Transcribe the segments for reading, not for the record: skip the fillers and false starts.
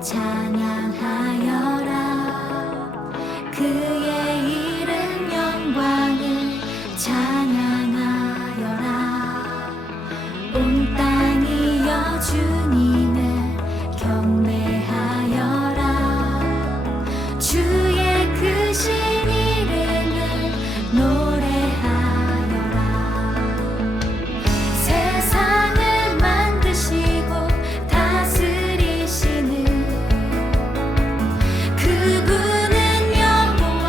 찬양하여라. 그의 이름 영광을 찬양하여라. 온 땅이여 주님을 경배하여라. 주의 크신 이름을 노래하여라. 세상을 만드시고 다스리시는 그분은 여호와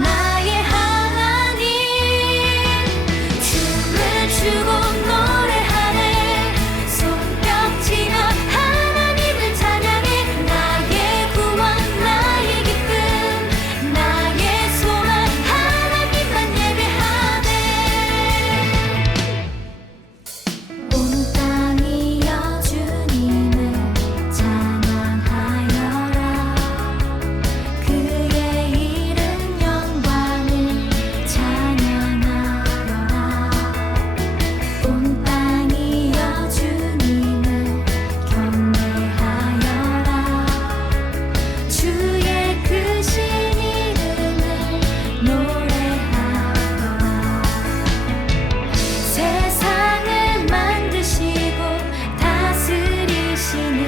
나의 하나님. 춤을 추고 노래하네. 손뼉치며 하나님을 찬양해. 나의 구원 나의 기쁨 나의 소망 하나님만 예배하네. 온 땅이여 주님을 찬양하여라. 그의 이름 영광을 찬양하여라. 온 땅이여 주님을 경배하여라. 주의 크신 이름을 노래하여라. 세상을 만드시고 다스리시는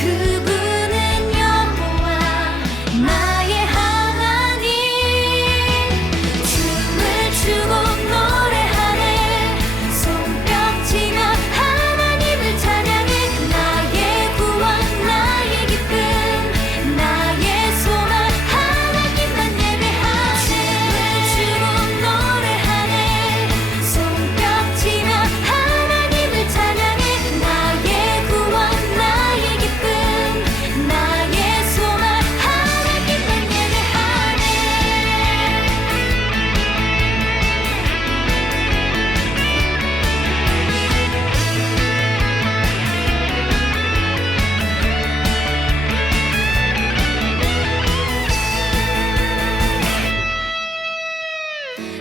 그분은 여호와 나의 하나님. 춤을 추고 노래하네. 손뼉치며 하나님을 찬양해. 나의 구원 나의 기쁨 나의 소망 하나님만 예배하네. 춤을 추고 노래하네. 손뼉치며 하나님을 찬양해. 나의 구원 나의 기쁨 나의 소망 하나님만 예배하네.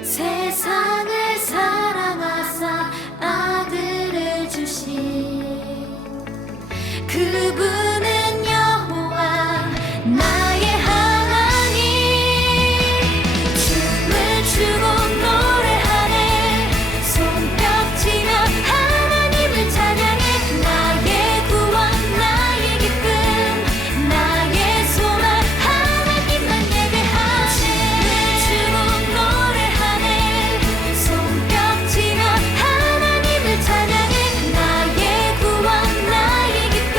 세상을 사랑하사 아들을 주신 그분은 여호와 나의 하나님. 춤을 추고 노래하네. 손뼉치며 하나님을 찬양해. 나의 구원 나의 기쁨 나의 소망 하나님만 예배하네. 춤을 추고 노래하네. 손뼉치며 하나님을 찬양해. 나의 구원 나의 기쁨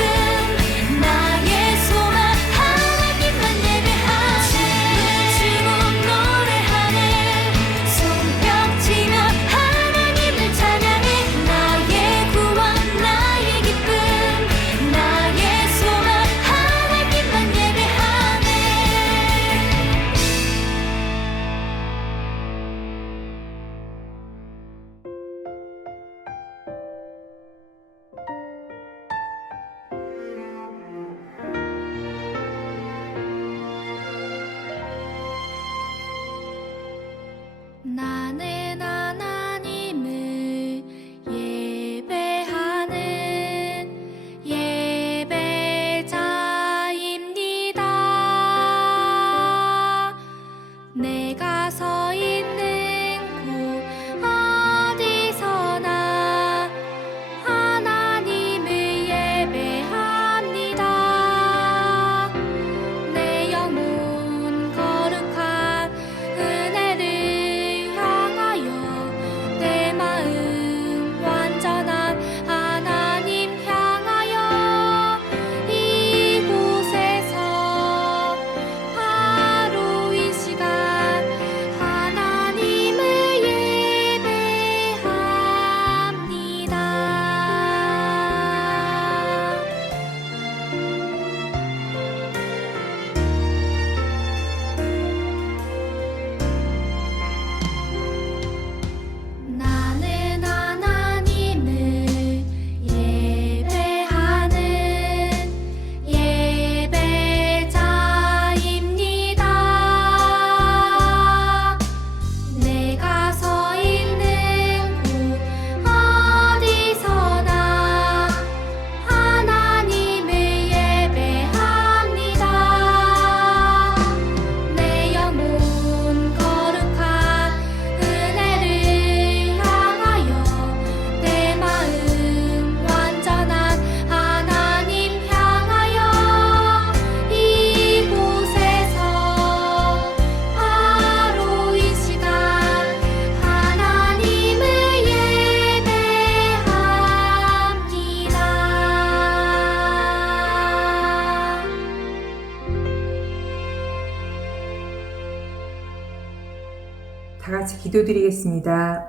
다 같이 기도드리겠습니다.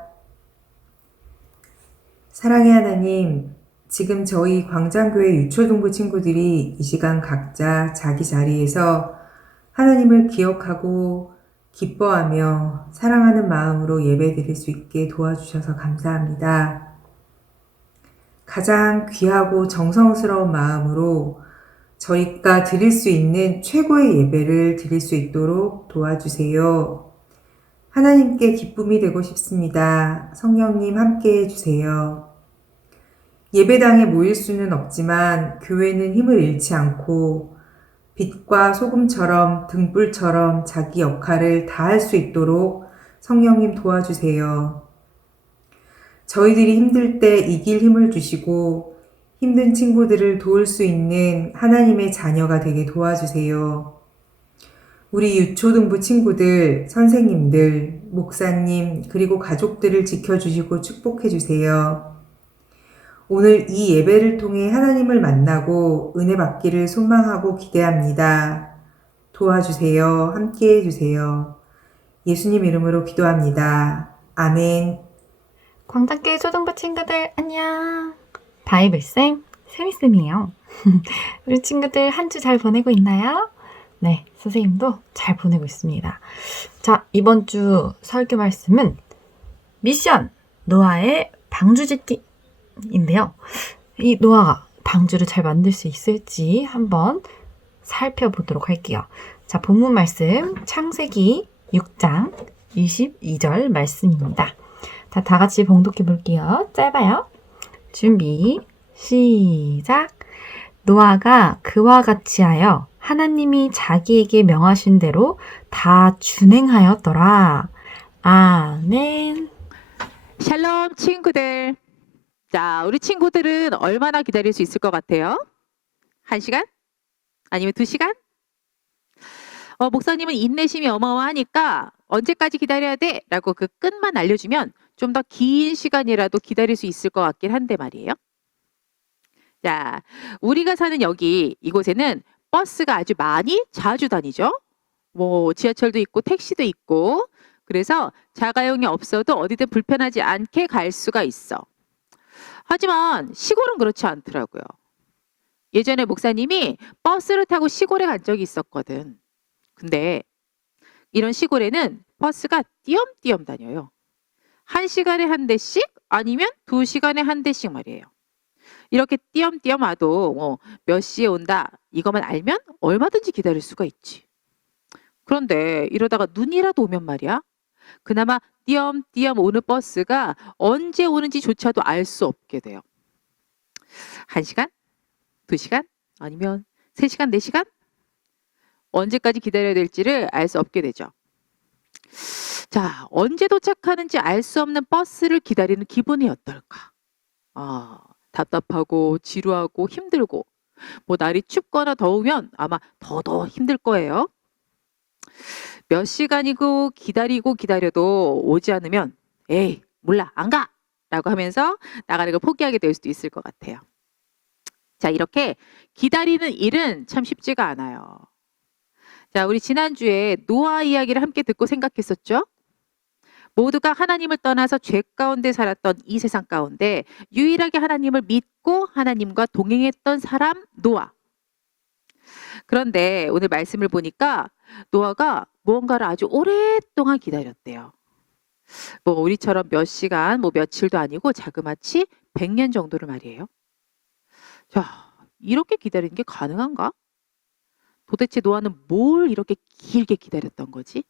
사랑의 하나님, 지금 저희 광장교회 유초동부 친구들이 이 시간 각자 자기 자리에서 하나님을 기억하고 기뻐하며 사랑하는 마음으로 예배드릴 수 있게 도와주셔서 감사합니다. 가장 귀하고 정성스러운 마음으로 저희가 드릴 수 있는 최고의 예배를 드릴 수 있도록 도와주세요. 하나님께 기쁨이 되고 싶습니다. 성령님 함께 해주세요. 예배당에 모일 수는 없지만 교회는 힘을 잃지 않고 빛과 소금처럼 등불처럼 자기 역할을 다할 수 있도록 성령님 도와주세요. 저희들이 힘들 때 이길 힘을 주시고 힘든 친구들을 도울 수 있는 하나님의 자녀가 되게 도와주세요. 우리 유초등부 친구들, 선생님들, 목사님, 그리고 가족들을 지켜주시고 축복해주세요. 오늘 이 예배를 통해 하나님을 만나고 은혜 받기를 소망하고 기대합니다. 도와주세요. 함께 해주세요. 예수님 이름으로 기도합니다. 아멘. 광장교회 초등부 친구들 안녕. 바이블쌤 세미쌤이에요. 우리 친구들 한 주 잘 보내고 있나요? 네, 선생님도 잘 보내고 있습니다. 자, 이번 주 설교 말씀은 미션 노아의 방주짓기인데요. 이 노아가 방주를 잘 만들 수 있을지 한번 살펴보도록 할게요. 자, 본문 말씀 창세기 6장 22절 말씀입니다. 다 같이 봉독해 볼게요. 짧아요. 준비, 시작. 노아가 그와 같이 하여 하나님이 자기에게 명하신 대로 다 준행하였더라. 아멘. 샬롬 친구들. 자, 우리 친구들은 얼마나 기다릴 수 있을 것 같아요? 1시간? 아니면 2시간? 목사님은 인내심이 어마어마하니까 언제까지 기다려야 돼? 라고 그 끝만 알려주면 좀 더 긴 시간이라도 기다릴 수 있을 것 같긴 한데 말이에요. 자, 우리가 사는 이곳에는 버스가 아주 많이 자주 다니죠. 뭐 지하철도 있고 택시도 있고, 그래서 자가용이 없어도 어디든 불편하지 않게 갈 수가 있어. 하지만 시골은 그렇지 않더라고요. 예전에 목사님이 버스를 타고 시골에 간 적이 있었거든. 근데 이런 시골에는 버스가 띄엄띄엄 다녀요. 1시간에 한 대씩 아니면 2시간에 한 대씩 말이에요. 이렇게 띄엄띄엄 와도 몇 시에 온다 이것만 알면 얼마든지 기다릴 수가 있지. 그런데 이러다가 눈이라도 오면 말이야. 그나마 띄엄띄엄 오는 버스가 언제 오는지조차도 알 수 없게 돼요. 1시간? 2시간? 아니면 3시간, 4시간? 언제까지 기다려야 될지를 알 수 없게 되죠. 자, 언제 도착하는지 알 수 없는 버스를 기다리는 기분이 어떨까? 답답하고 지루하고 힘들고, 뭐 날이 춥거나 더우면 아마 더 힘들 거예요. 몇 시간이고 기다려도 오지 않으면 에이 몰라 안 가! 라고 하면서 나가는 걸 포기하게 될 수도 있을 것 같아요. 자, 이렇게 기다리는 일은 참 쉽지가 않아요. 자, 우리 지난주에 노아 이야기를 함께 듣고 생각했었죠? 모두가 하나님을 떠나서 죄 가운데 살았던 이 세상 가운데 유일하게 하나님을 믿고 하나님과 동행했던 사람 노아. 그런데 오늘 말씀을 보니까 노아가 무언가를 아주 오랫동안 기다렸대요. 뭐 우리처럼 몇 시간, 뭐 며칠도 아니고 자그마치 100년 정도를 말이에요. 자, 이렇게 기다리는 게 가능한가? 도대체 노아는 뭘 이렇게 길게 기다렸던 거지?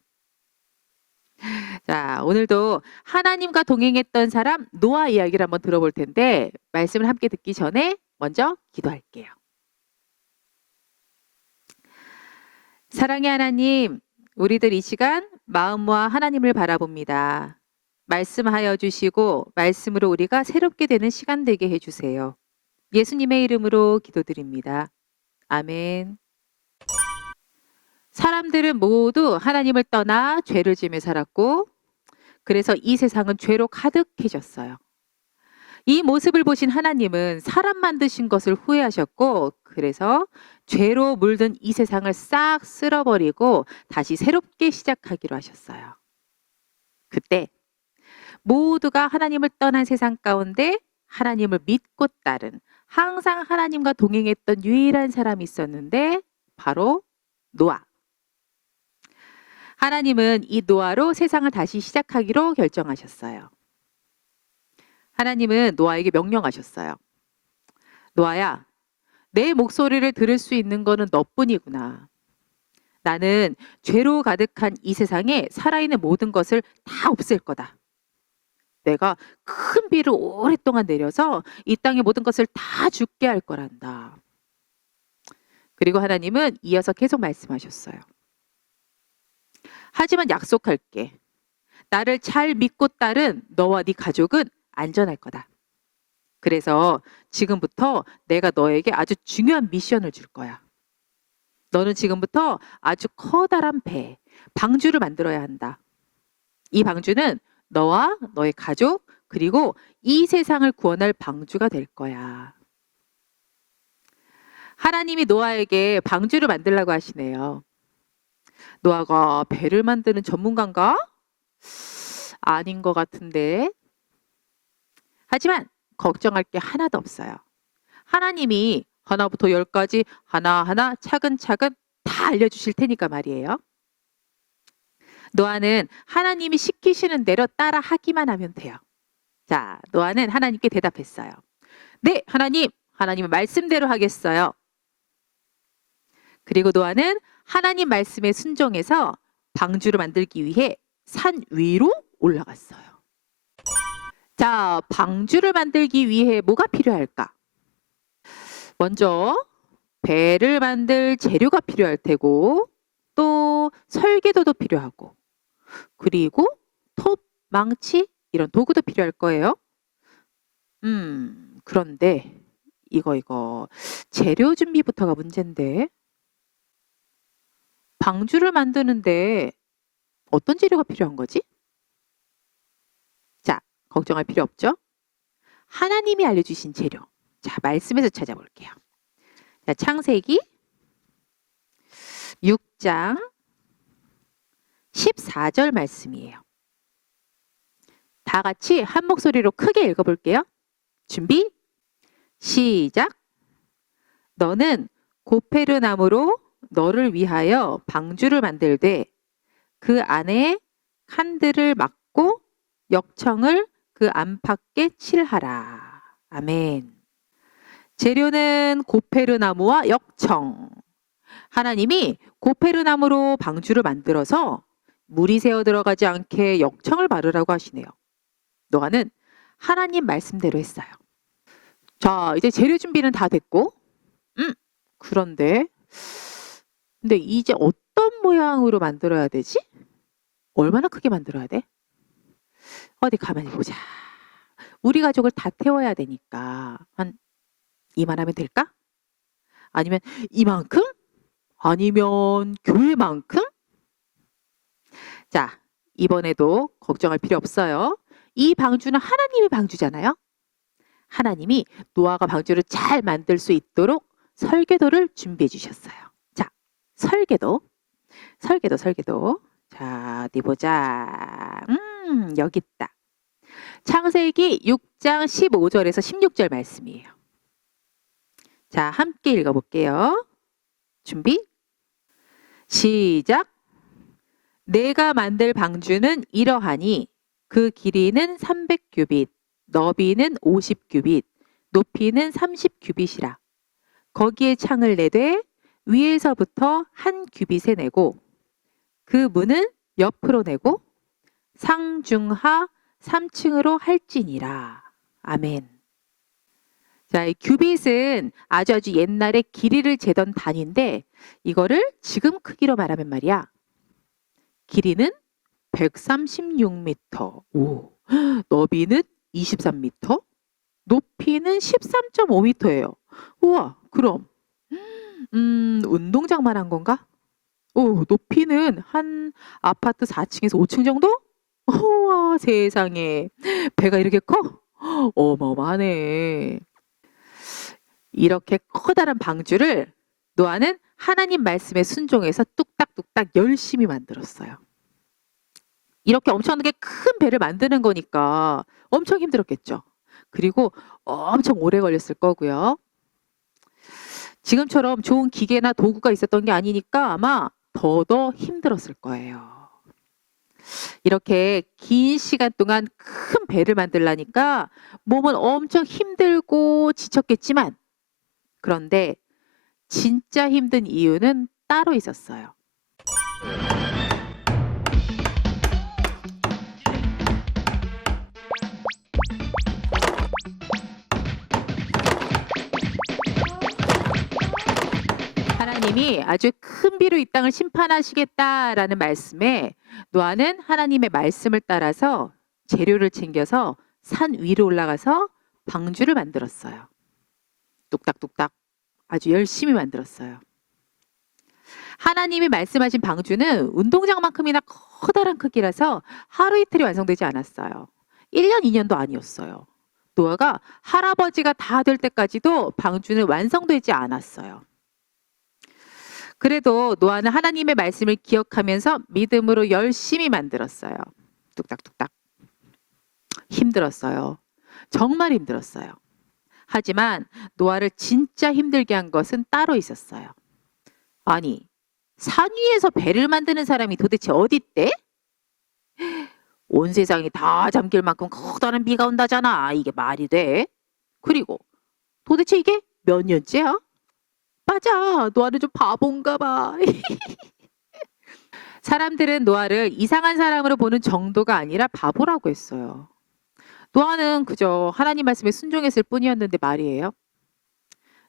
자, 오늘도 하나님과 동행했던 사람 노아 이야기를 한번 들어볼 텐데 말씀을 함께 듣기 전에 먼저 기도할게요. 사랑의 하나님, 우리들 이 시간 마음과 하나님을 바라봅니다. 말씀하여 주시고 말씀으로 우리가 새롭게 되는 시간 되게 해주세요. 예수님의 이름으로 기도드립니다. 아멘. 사람들은 모두 하나님을 떠나 죄를 지며 살았고, 그래서 이 세상은 죄로 가득해졌어요. 이 모습을 보신 하나님은 사람 만드신 것을 후회하셨고, 그래서 죄로 물든 이 세상을 싹 쓸어버리고 다시 새롭게 시작하기로 하셨어요. 그때 모두가 하나님을 떠난 세상 가운데 하나님을 믿고 따른, 항상 하나님과 동행했던 유일한 사람이 있었는데 바로 노아. 하나님은 이 노아로 세상을 다시 시작하기로 결정하셨어요. 하나님은 노아에게 명령하셨어요. 노아야, 내 목소리를 들을 수 있는 거는 너뿐이구나. 나는 죄로 가득한 이 세상에 살아있는 모든 것을 다 없앨 거다. 내가 큰 비를 오랫동안 내려서 이 땅의 모든 것을 다 죽게 할 거란다. 그리고 하나님은 이어서 계속 말씀하셨어요. 하지만 약속할게. 나를 잘 믿고 따른 너와 네 가족은 안전할 거다. 그래서 지금부터 내가 너에게 아주 중요한 미션을 줄 거야. 너는 지금부터 아주 커다란 배, 방주를 만들어야 한다. 이 방주는 너와 너의 가족, 그리고 이 세상을 구원할 방주가 될 거야. 하나님이 노아에게 방주를 만들라고 하시네요. 노아가 배를 만드는 전문가인가? 아닌 것 같은데. 하지만 걱정할 게 하나도 없어요. 하나님이 하나부터 열까지 하나하나 차근차근 다 알려주실 테니까 말이에요. 노아는 하나님이 시키시는 대로 따라 하기만 하면 돼요. 자, 노아는 하나님께 대답했어요. 네, 하나님, 하나님의 말씀대로 하겠어요. 그리고 노아는 하나님 말씀에 순종해서 방주를 만들기 위해 산 위로 올라갔어요. 자, 방주를 만들기 위해 뭐가 필요할까? 먼저 배를 만들 재료가 필요할 테고, 또 설계도도 필요하고, 그리고 톱, 망치 이런 도구도 필요할 거예요. 그런데 이거 재료 준비부터가 문제인데, 방주를 만드는데 어떤 재료가 필요한 거지? 자, 걱정할 필요 없죠? 하나님이 알려주신 재료. 자, 말씀에서 찾아볼게요. 자, 창세기 6장 14절 말씀이에요. 다 같이 한 목소리로 크게 읽어볼게요. 준비, 시작. 너는 고페르나무로 너를 위하여 방주를 만들되 그 안에 칸들을 막고 역청을 그 안팎에 칠하라. 아멘. 재료는 고페르나무와 역청. 하나님이 고페르나무로 방주를 만들어서 물이 새어 들어가지 않게 역청을 바르라고 하시네요. 노아는 하나님 말씀대로 했어요. 자, 이제 재료 준비는 다 됐고, 그런데 이제 어떤 모양으로 만들어야 되지? 얼마나 크게 만들어야 돼? 어디 가만히 보자. 우리 가족을 다 태워야 되니까 한 이만하면 될까? 아니면 이만큼? 아니면 교회만큼? 자, 이번에도 걱정할 필요 없어요. 이 방주는 하나님의 방주잖아요. 하나님이 노아가 방주를 잘 만들 수 있도록 설계도를 준비해 주셨어요. 자, 설계도. 자, 어디 보자. 여기 있다. 창세기 6장 15절에서 16절 말씀이에요. 자, 함께 읽어볼게요. 준비, 시작. 내가 만들 방주는 이러하니 그 길이는 300규빗, 너비는 50규빗, 높이는 30규빗이라. 거기에 창을 내되 위에서부터 한 규빗에 내고 그 문은 옆으로 내고 상중하 3층으로 할지니라. 아멘. 자, 이 규빗은 아주 옛날에 길이를 재던 단위인데 이거를 지금 크기로 말하면 말이야. 길이는 136m, 오, 너비는 23m, 높이는 13.5m예요. 우와, 그럼 운동장만 한 건가? 오, 높이는 한 아파트 4층에서 5층 정도? 우와, 세상에. 배가 이렇게 커? 어마어마하네. 이렇게 커다란 방주를 노아는 하나님 말씀에 순종해서 뚝딱뚝딱 열심히 만들었어요. 이렇게 엄청나게 큰 배를 만드는 거니까 엄청 힘들었겠죠. 그리고 엄청 오래 걸렸을 거고요. 지금처럼 좋은 기계나 도구가 있었던 게 아니니까 아마 더 힘들었을 거예요. 이렇게 긴 시간 동안 큰 배를 만들라니까 몸은 엄청 힘들고 지쳤겠지만, 그런데 진짜 힘든 이유는 따로 있었어요. 하나님이 아주 큰 비로 이 땅을 심판하시겠다라는 말씀에 노아는 하나님의 말씀을 따라서 재료를 챙겨서 산 위로 올라가서 방주를 만들었어요. 뚝딱뚝딱 아주 열심히 만들었어요. 하나님이 말씀하신 방주는 운동장만큼이나 커다란 크기라서 하루 이틀이 완성되지 않았어요. 1년, 2년도 아니었어요. 노아가 할아버지가 다 될 때까지도 방주는 완성되지 않았어요. 그래도 노아는 하나님의 말씀을 기억하면서 믿음으로 열심히 만들었어요. 뚝딱뚝딱. 힘들었어요. 정말 힘들었어요. 하지만 노아를 진짜 힘들게 한 것은 따로 있었어요. 아니, 산 위에서 배를 만드는 사람이 도대체 어디 있대? 온 세상이 다 잠길 만큼 커다란 비가 온다잖아. 이게 말이 돼? 그리고 도대체 이게 몇 년째야? 맞아, 노아는 좀 바본가 봐. 사람들은 노아를 이상한 사람으로 보는 정도가 아니라 바보라고 했어요. 노아는 그저 하나님 말씀에 순종했을 뿐이었는데 말이에요.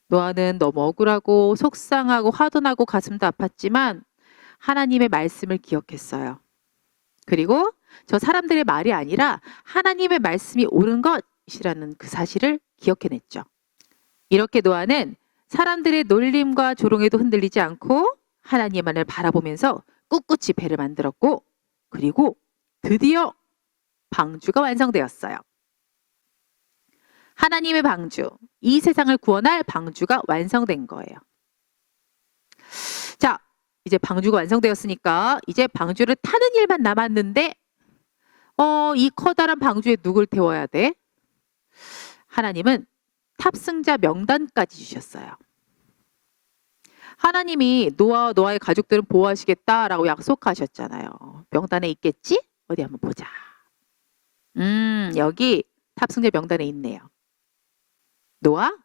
노아는 너무 억울하고 속상하고 화도 나고 가슴도 아팠지만 하나님의 말씀을 기억했어요. 그리고 저 사람들의 말이 아니라 하나님의 말씀이 옳은 것이라는 그 사실을 기억해냈죠. 이렇게 노아는 사람들의 놀림과 조롱에도 흔들리지 않고 하나님만을 바라보면서 꿋꿋이 배를 만들었고, 그리고 드디어 방주가 완성되었어요. 하나님의 방주, 이 세상을 구원할 방주가 완성된 거예요. 자, 이제 방주가 완성되었으니까 이제 방주를 타는 일만 남았는데 이 커다란 방주에 누굴 태워야 돼? 하나님은 탑승자 명단까지 주셨어요. 하나님이 노아와 노아의 가족들은 보호하시겠다라고 약속하셨잖아요. 명단에 있겠지? 어디 한번 보자. 여기 탑승자 명단에 있네요. 노아,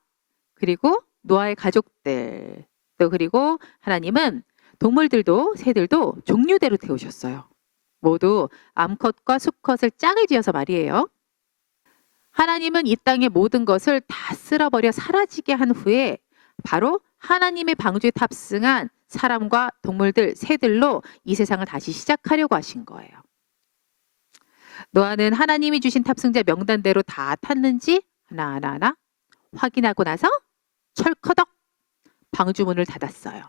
그리고 노아의 가족들, 또 그리고 하나님은 동물들도 새들도 종류대로 태우셨어요. 모두 암컷과 수컷을 짝을 지어서 말이에요. 하나님은 이 땅의 모든 것을 다 쓸어버려 사라지게 한 후에 바로 하나님의 방주에 탑승한 사람과 동물들, 새들로 이 세상을 다시 시작하려고 하신 거예요. 노아는 하나님이 주신 탑승자 명단대로 다 탔는지 하나하나 확인하고 나서 철커덕 방주문을 닫았어요.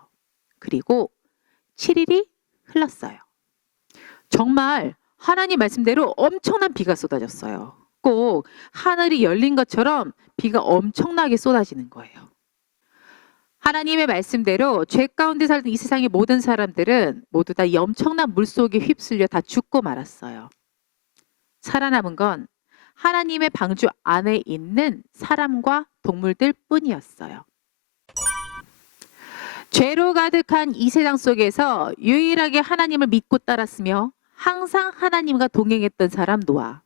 그리고 7일이 흘렀어요. 정말 하나님 말씀대로 엄청난 비가 쏟아졌어요. 꼭 하늘이 열린 것처럼 비가 엄청나게 쏟아지는 거예요. 하나님의 말씀대로 죄 가운데 살던 이 세상의 모든 사람들은 모두 다 이 엄청난 물속에 휩쓸려 다 죽고 말았어요. 살아남은 건 하나님의 방주 안에 있는 사람과 동물들 뿐이었어요. 죄로 가득한 이 세상 속에서 유일하게 하나님을 믿고 따랐으며 항상 하나님과 동행했던 사람 노아.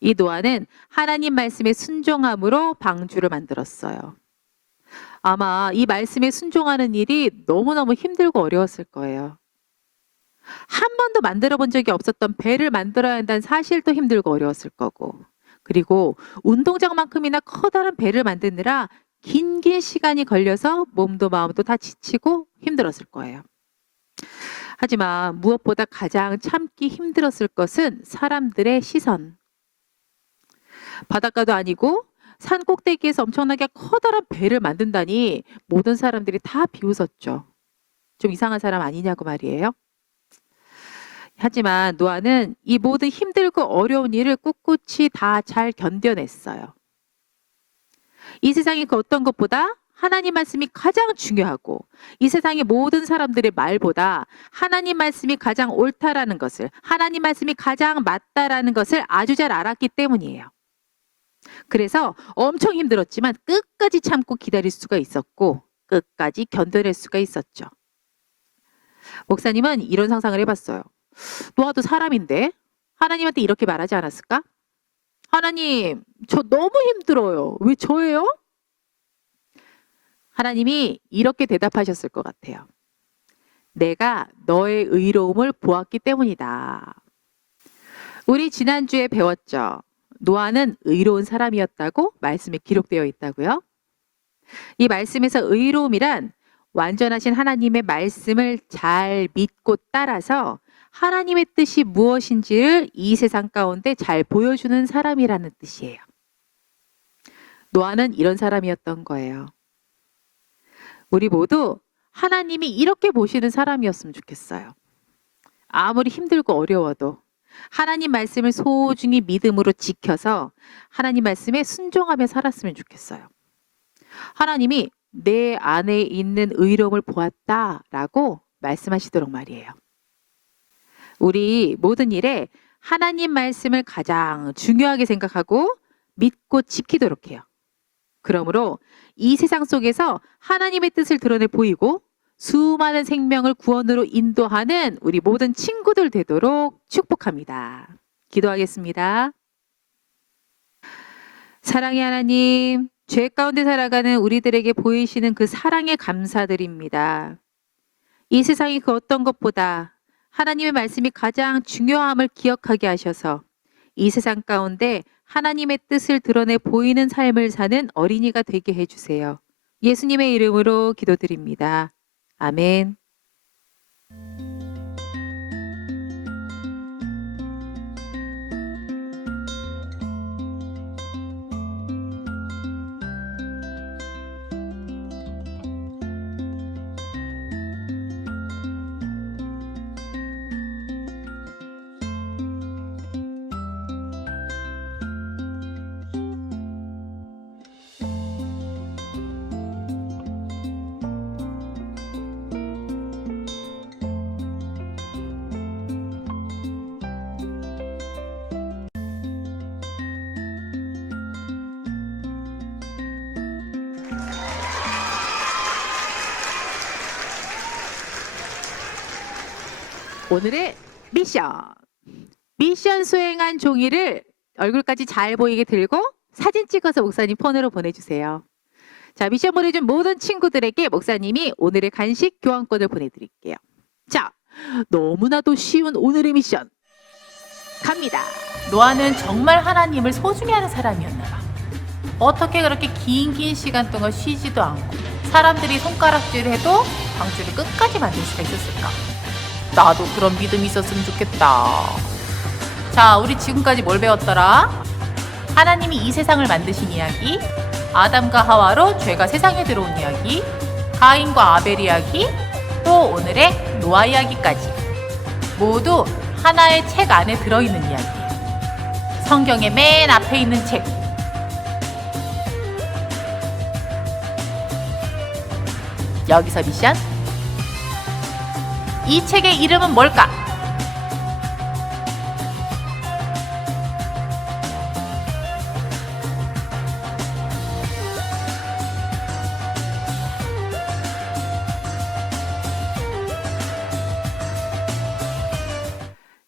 이 노아는 하나님 말씀에 순종함으로 방주를 만들었어요. 아마 이 말씀에 순종하는 일이 너무너무 힘들고 어려웠을 거예요. 한 번도 만들어 본 적이 없었던 배를 만들어야 한다는 사실도 힘들고 어려웠을 거고, 그리고 운동장만큼이나 커다란 배를 만드느라 긴 시간이 걸려서 몸도 마음도 다 지치고 힘들었을 거예요. 하지만 무엇보다 가장 참기 힘들었을 것은 사람들의 시선. 바닷가도 아니고 산 꼭대기에서 엄청나게 커다란 배를 만든다니 모든 사람들이 다 비웃었죠. 좀 이상한 사람 아니냐고 말이에요. 하지만 노아는 이 모든 힘들고 어려운 일을 꿋꿋이 다 잘 견뎌냈어요. 이 세상의 그 어떤 것보다 하나님 말씀이 가장 중요하고 이 세상의 모든 사람들의 말보다 하나님 말씀이 가장 옳다라는 것을, 하나님 말씀이 가장 맞다라는 것을 아주 잘 알았기 때문이에요. 그래서 엄청 힘들었지만 끝까지 참고 기다릴 수가 있었고 끝까지 견뎌낼 수가 있었죠. 목사님은 이런 상상을 해봤어요. 노아도 사람인데 하나님한테 이렇게 말하지 않았을까? 하나님, 저 너무 힘들어요. 왜 저예요? 하나님이 이렇게 대답하셨을 것 같아요. 내가 너의 의로움을 보았기 때문이다. 우리 지난주에 배웠죠. 노아는 의로운 사람이었다고 말씀에 기록되어 있다고요. 이 말씀에서 의로움이란 완전하신 하나님의 말씀을 잘 믿고 따라서 하나님의 뜻이 무엇인지를 이 세상 가운데 잘 보여주는 사람이라는 뜻이에요. 노아는 이런 사람이었던 거예요. 우리 모두 하나님이 이렇게 보시는 사람이었으면 좋겠어요. 아무리 힘들고 어려워도 하나님 말씀을 소중히 믿음으로 지켜서 하나님 말씀에 순종하며 살았으면 좋겠어요. 하나님이 내 안에 있는 의로움을 보았다라고 말씀하시도록 말이에요. 우리 모든 일에 하나님 말씀을 가장 중요하게 생각하고 믿고 지키도록 해요. 그러므로 이 세상 속에서 하나님의 뜻을 드러내 보이고 수많은 생명을 구원으로 인도하는 우리 모든 친구들 되도록 축복합니다. 기도하겠습니다. 사랑의 하나님, 죄 가운데 살아가는 우리들에게 보이시는 그 사랑에 감사드립니다. 이 세상이 그 어떤 것보다 하나님의 말씀이 가장 중요함을 기억하게 하셔서 이 세상 가운데 하나님의 뜻을 드러내 보이는 삶을 사는 어린이가 되게 해주세요. 예수님의 이름으로 기도드립니다. 아멘. 오늘의 미션 수행한 종이를 얼굴까지 잘 보이게 들고 사진 찍어서 목사님 폰으로 보내주세요. 자, 미션 보내준 모든 친구들에게 목사님이 오늘의 간식 교환권을 보내드릴게요. 자, 너무나도 쉬운 오늘의 미션 갑니다. 노아는 정말 하나님을 소중히 하는 사람이었나 봐. 어떻게 그렇게 긴 시간 동안 쉬지도 않고 사람들이 손가락질해도 방주를 끝까지 만들 수가 있었을까? 나도 그런 믿음이 있었으면 좋겠다. 자, 우리 지금까지 뭘 배웠더라? 하나님이 이 세상을 만드신 이야기, 아담과 하와로 죄가 세상에 들어온 이야기, 가인과 아벨 이야기, 또 오늘의 노아 이야기까지 모두 하나의 책 안에 들어있는 이야기. 성경의 맨 앞에 있는 책. 여기서 미션. 이 책의 이름은 뭘까?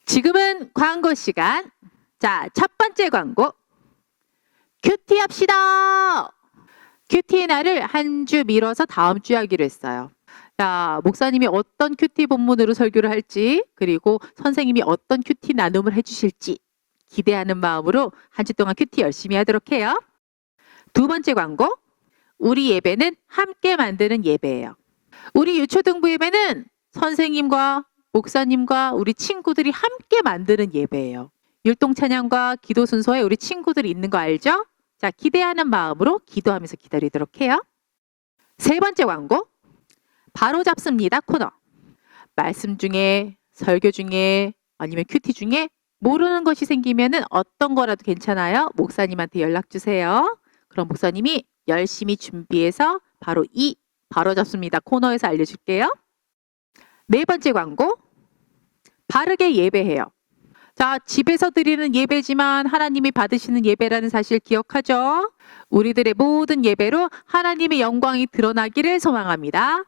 지금은 광고 시간. 자, 첫 번째 광고. 큐티 합시다. 큐티의 날을 한 주 미뤄서 다음 주에 하기로 했어요. 자, 목사님이 어떤 큐티 본문으로 설교를 할지, 그리고 선생님이 어떤 큐티 나눔을 해주실지 기대하는 마음으로 한 주 동안 큐티 열심히 하도록 해요. 두 번째 광고. 우리 예배는 함께 만드는 예배예요. 우리 유초등부 예배는 선생님과 목사님과 우리 친구들이 함께 만드는 예배예요. 율동 찬양과 기도 순서에 우리 친구들이 있는 거 알죠? 자, 기대하는 마음으로 기도하면서 기다리도록 해요. 세 번째 광고. 바로 잡습니다 코너. 말씀 중에, 설교 중에, 아니면 큐티 중에 모르는 것이 생기면은 어떤 거라도 괜찮아요. 목사님한테 연락 주세요. 그럼 목사님이 열심히 준비해서 바로 바로 잡습니다. 코너에서 알려줄게요. 네 번째 광고. 바르게 예배해요. 자, 집에서 드리는 예배지만 하나님이 받으시는 예배라는 사실 기억하죠? 우리들의 모든 예배로 하나님의 영광이 드러나기를 소망합니다.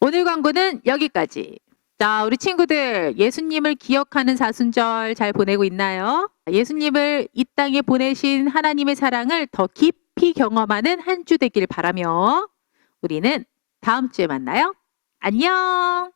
오늘 광고는 여기까지. 자, 우리 친구들 예수님을 기억하는 사순절 잘 보내고 있나요? 예수님을 이 땅에 보내신 하나님의 사랑을 더 깊이 경험하는 한 주 되길 바라며 우리는 다음 주에 만나요. 안녕!